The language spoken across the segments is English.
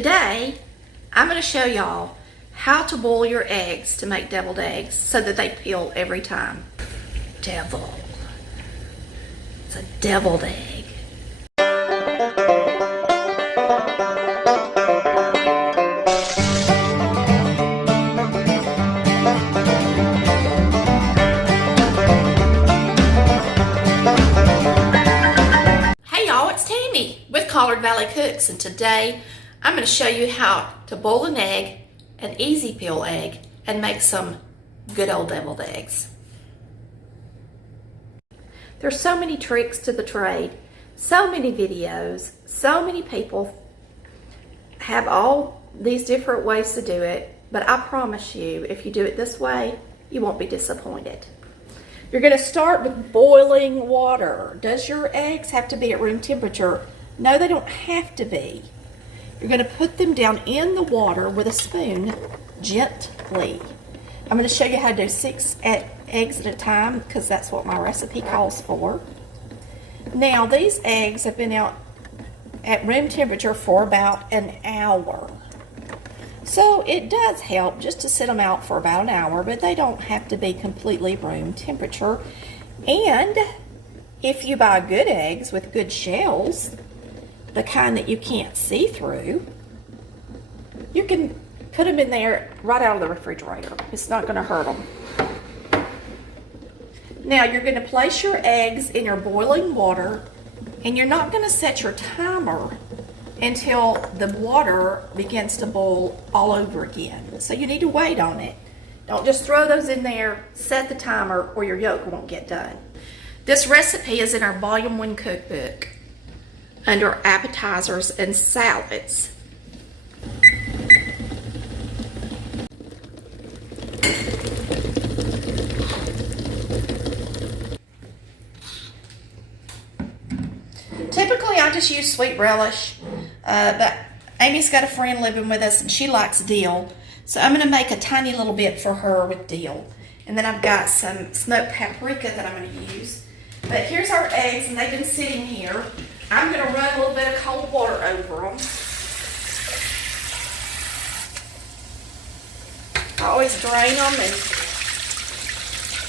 Today, I'm going to show y'all how to boil your eggs to make deviled eggs so that they peel every time. Devil. It's a deviled egg. Hey y'all, it's Tammy with Collard Valley Cooks, and today I'm going to show you how to boil an egg, an easy peel egg, and make some good old deviled eggs. There's so many tricks to the trade, so many videos, so many people have all these different ways to do it, but I promise you, if you do it this way, you won't be disappointed. You're going to start with boiling water. Does your eggs have to be at room temperature? No, they don't have to be. You're going to put them down in the water with a spoon gently. I'm going to show you how to do 6 eggs at a time because that's what my recipe calls for. Now, these eggs have been out at room temperature for about an hour. So it does help just to sit them out for about an hour, but they don't have to be completely room temperature. And if you buy good eggs with good shells, the kind that you can't see through, you can put them in there right out of the refrigerator. It's not going to hurt them. Now you're going to place your eggs in your boiling water, and you're not going to set your timer until the water begins to boil all over again. So you need to wait on it. Don't just throw those in there, set the timer, or your yolk won't get done. This recipe is in our Volume 1 cookbook under appetizers and salads. Typically I just use sweet relish, but Amy's got a friend living with us and she likes dill, so I'm going to make a tiny little bit for her with dill. And then I've got some smoked paprika that I'm going to use. But here's our eggs, and they've been sitting here. I'm going to run a little bit of cold water over them. I always drain them and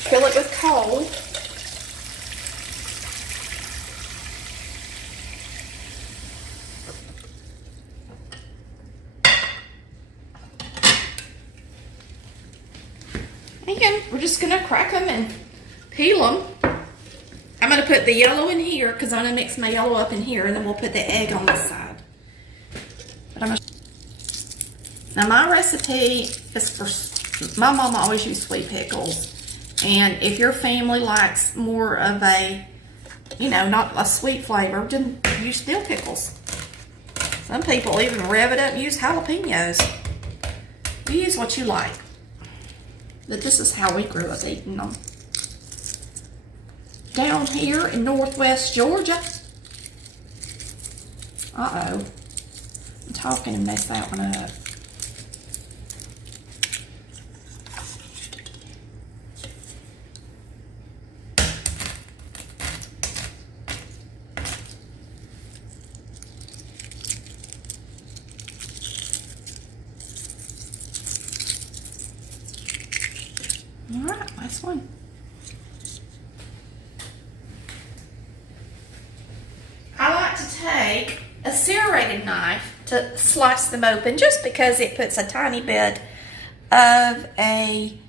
fill it with cold. And we're just going to crack them and peel them. I'm going to put the yellow in here because I'm going to mix my yellow up in here, and then we'll put the egg on this side. But now my recipe is for, my mama always used sweet pickles. And if your family likes more of a, not a sweet flavor, then use dill pickles. Some people even rev it up and use jalapenos. You use what you like. But this is how we grew up eating them. Down here in northwest Georgia. Uh-oh. I'm talking and messed that one up. All right, last one. I like to take a serrated knife to slice them open just because it puts a tiny bit of a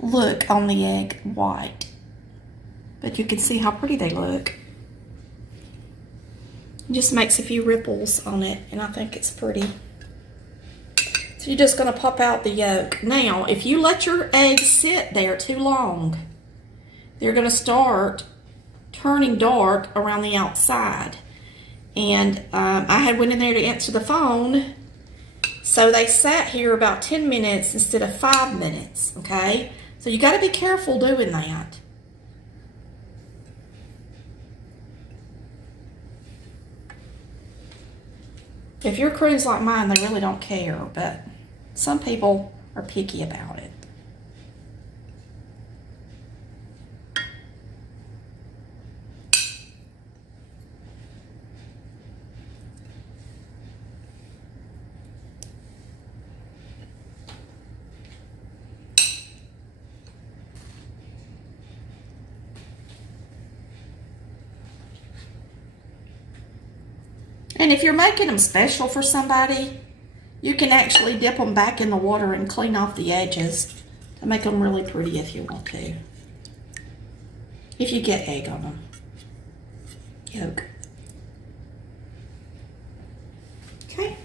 look on the egg white. But you can see how pretty they look. It just makes a few ripples on it, and I think it's pretty. So you're just going to pop out the yolk. Now, if you let your eggs sit there too long, they're going to start turning dark around the outside. And I had went in there to answer the phone, so they sat here about 10 minutes instead of 5 minutes, okay? So you got to be careful doing that. If your crew's like mine, they really don't care, but some people are picky about it. And if you're making them special for somebody, you can actually dip them back in the water and clean off the edges to make them really pretty if you want to. If you get egg on them. Yolk. Okay.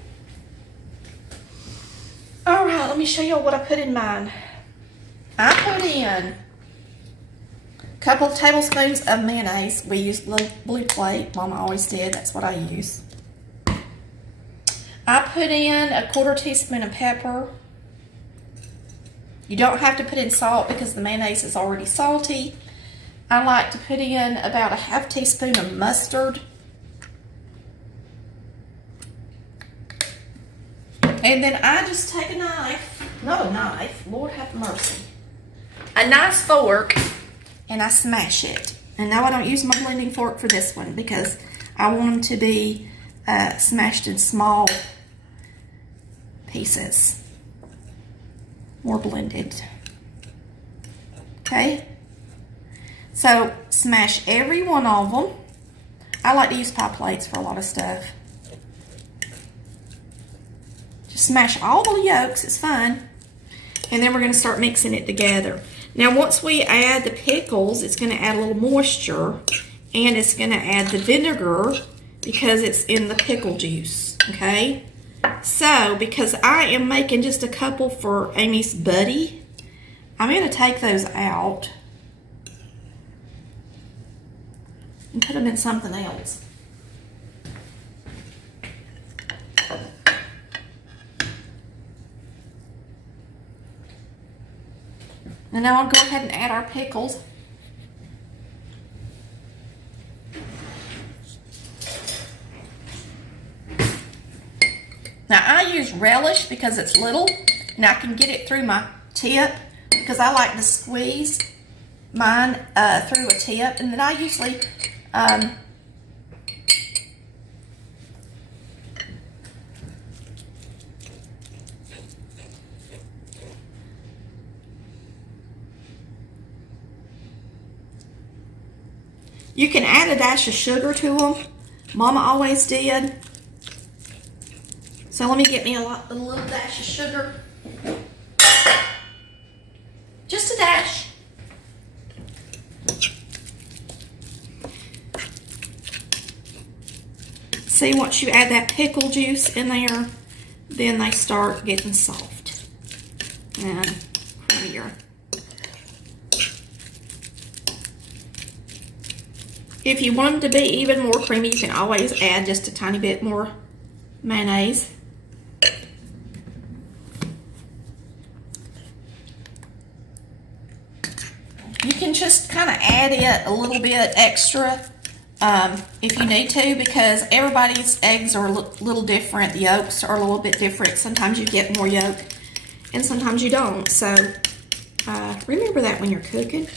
All right, let me show you what I put in mine. I put in a couple of tablespoons of mayonnaise. We use blue plate. Mama always did. That's what I use. I put in a 1/4 teaspoon of pepper. You don't have to put in salt because the mayonnaise is already salty. I like to put in about a 1/2 teaspoon of mustard. And then I just take a knife, not a knife, Lord have mercy, a nice fork, and I smash it. And now I don't use my blending fork for this one because I want them to be smashed in small pieces, more blended. Okay, so smash every one of them. I like to use pie plates for a lot of stuff. Just smash all the yolks, it's fun. And then we're going to start mixing it together. Now once we add the pickles, it's going to add a little moisture, and it's going to add the vinegar because it's in the pickle juice, okay? So, because I am making just a couple for Amy's buddy, I'm going to take those out and put them in something else. And now I'll go ahead and add our pickles. Now I use relish because it's little and I can get it through my tip because I like to squeeze mine through a tip. And then I usually you can add a dash of sugar to them. Mama always did. So let me get me a little dash of sugar. Just a dash. See, once you add that pickle juice in there, then they start getting soft and creamier. If you want them to be even more creamy, you can always add just a tiny bit more mayonnaise. You can just kind of add it a little bit extra if you need to, because everybody's eggs are a little different. The yolks are a little bit different. Sometimes you get more yolk and sometimes you don't. So remember that when you're cooking.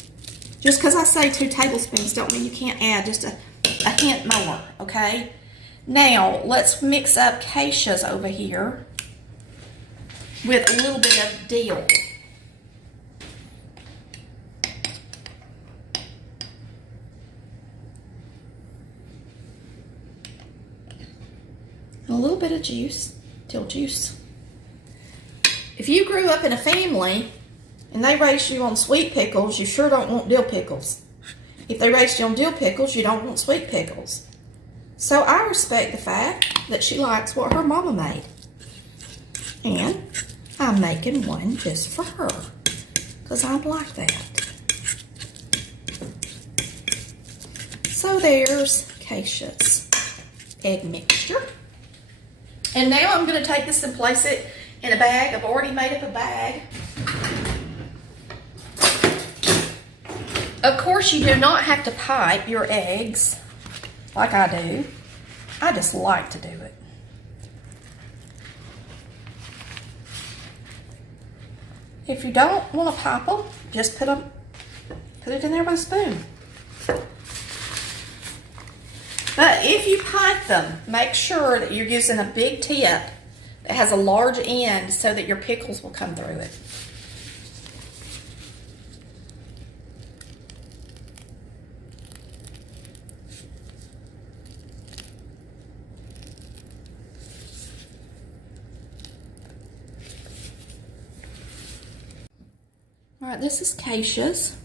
Just because I say 2 tablespoons don't mean you can't add just a hint more, okay? Now, let's mix up caishas over here with a little bit of dill. A little bit of juice, dill juice. If you grew up in a family and they raised you on sweet pickles, you sure don't want dill pickles. If they raised you on dill pickles, you don't want sweet pickles. So I respect the fact that she likes what her mama made. And I'm making one just for her, because I'd like that. So there's Keisha's egg mixture. And now I'm going to take this and place it in a bag. I've already made up a bag. Of course, you do not have to pipe your eggs like I do. I just like to do it. If you don't want to pipe them, just put it in there with a spoon. But if you pipe them, make sure that you're using a big tip that has a large end so that your pickles will come through it. right, this is Keisha's.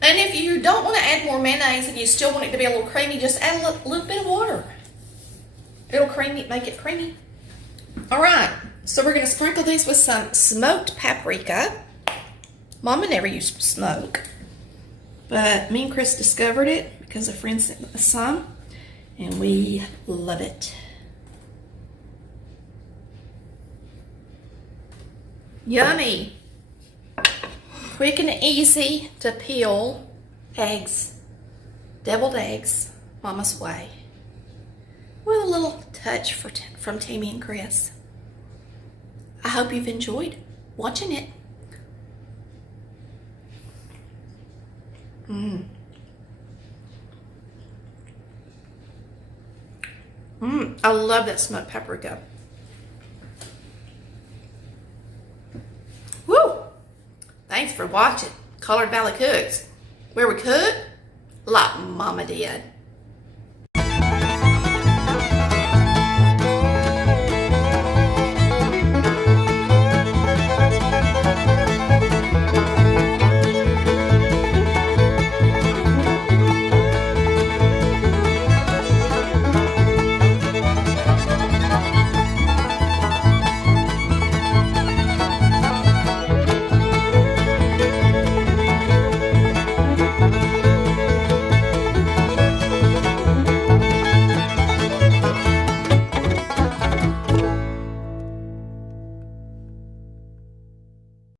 And if you don't want to add more mayonnaise and you still want it to be a little creamy, just add a little bit of water. It'll make it creamy. All right, so we're going to sprinkle these with some smoked paprika. Mama never used smoke, but me and Chris discovered it because a friend sent us some, and we love it. Yummy. Quick and easy to peel eggs, deviled eggs, Mama's way, with a little touch from Tammy and Chris. I hope you've enjoyed watching it. I love that smoked paprika. Woo! Thanks for watching Colored Valley Cooks, where we cook like Mama did.